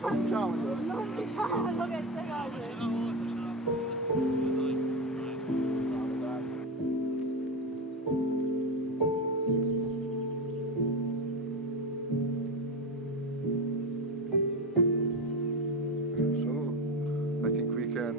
Facciamolo. Non mi cavolo queste cose. So I think we can.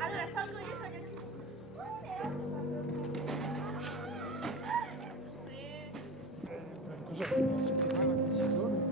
Allora tolgo io, togli anche tu. Cos'è? Una settimana di giorni?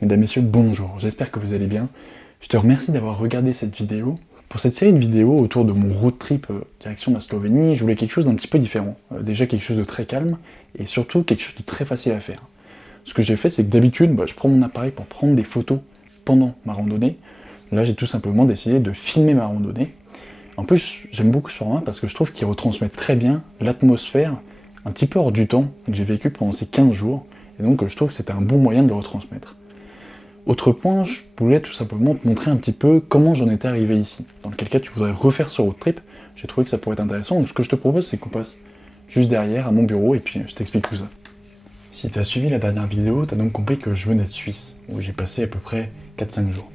Mesdames, Messieurs, bonjour, j'espère que vous allez bien. Je te remercie d'avoir regardé cette vidéo. Pour cette série de vidéos autour de mon road trip direction la Slovénie, je voulais quelque chose d'un petit peu différent. Déjà quelque chose de très calme, et surtout quelque chose de très facile à faire. Ce que j'ai fait, c'est que d'habitude, je prends mon appareil pour prendre des photos pendant ma randonnée. Là, j'ai tout simplement décidé de filmer ma randonnée. En plus, j'aime beaucoup ce format parce que je trouve qu'il retransmet très bien l'atmosphère un petit peu hors du temps que j'ai vécu pendant ces 15 jours, et donc je trouve que c'était un bon moyen de le retransmettre. Autre point, je voulais tout simplement te montrer un petit peu comment j'en étais arrivé ici. Dans quel cas tu voudrais refaire ce road trip, j'ai trouvé que ça pourrait être intéressant, donc ce que je te propose c'est qu'on passe juste derrière à mon bureau et puis je t'explique tout ça. Si tu as suivi la dernière vidéo, tu as donc compris que je venais de Suisse, où j'ai passé à peu près 4-5 jours.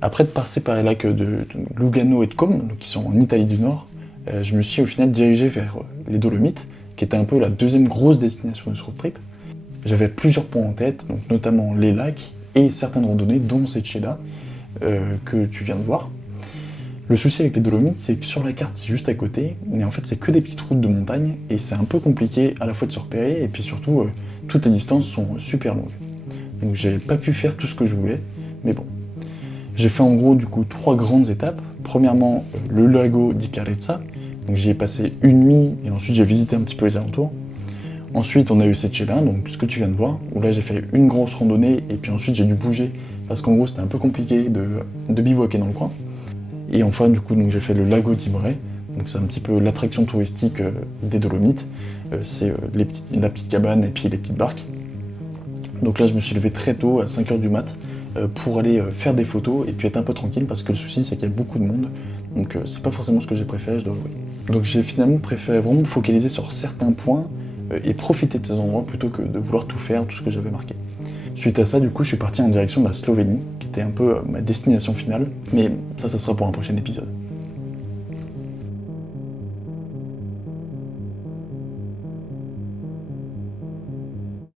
Après de passer par les lacs de Lugano et de Côme, qui sont en Italie du Nord, je me suis au final dirigé vers les Dolomites, qui était un peu la deuxième grosse destination de ce road trip. J'avais plusieurs points en tête, donc notamment les lacs et certaines randonnées, dont cette Ceda que tu viens de voir. Le souci avec les Dolomites, c'est que sur la carte, c'est juste à côté, mais en fait, c'est que des petites routes de montagne, et c'est un peu compliqué à la fois de se repérer, et puis surtout, toutes les distances sont super longues. Donc j'ai pas pu faire tout ce que je voulais, mais bon. J'ai fait en gros, du coup, 3 grandes étapes. Premièrement, le lago di Carezza, donc j'y ai passé une nuit, et ensuite j'ai visité un petit peu les alentours. Ensuite, on a eu Seccheda, donc ce que tu viens de voir, où là j'ai fait une grosse randonnée, et puis ensuite j'ai dû bouger, parce qu'en gros c'était un peu compliqué de bivouaquer dans le coin. Et enfin, du coup, j'ai fait le lago di Bre, donc c'est un petit peu l'attraction touristique des Dolomites, c'est la petite cabane et puis les petites barques. Donc là, je me suis levé très tôt, à 5h du mat, pour aller faire des photos, et puis être un peu tranquille, parce que le souci c'est qu'il y a beaucoup de monde, donc c'est pas forcément ce que j'ai préféré, je dois avouer. Donc j'ai finalement préféré vraiment me focaliser sur certains points, et profiter de ces endroits plutôt que de vouloir tout faire, tout ce que j'avais marqué. Suite à ça, du coup, je suis parti en direction de la Slovénie, qui était un peu ma destination finale, mais ça sera pour un prochain épisode.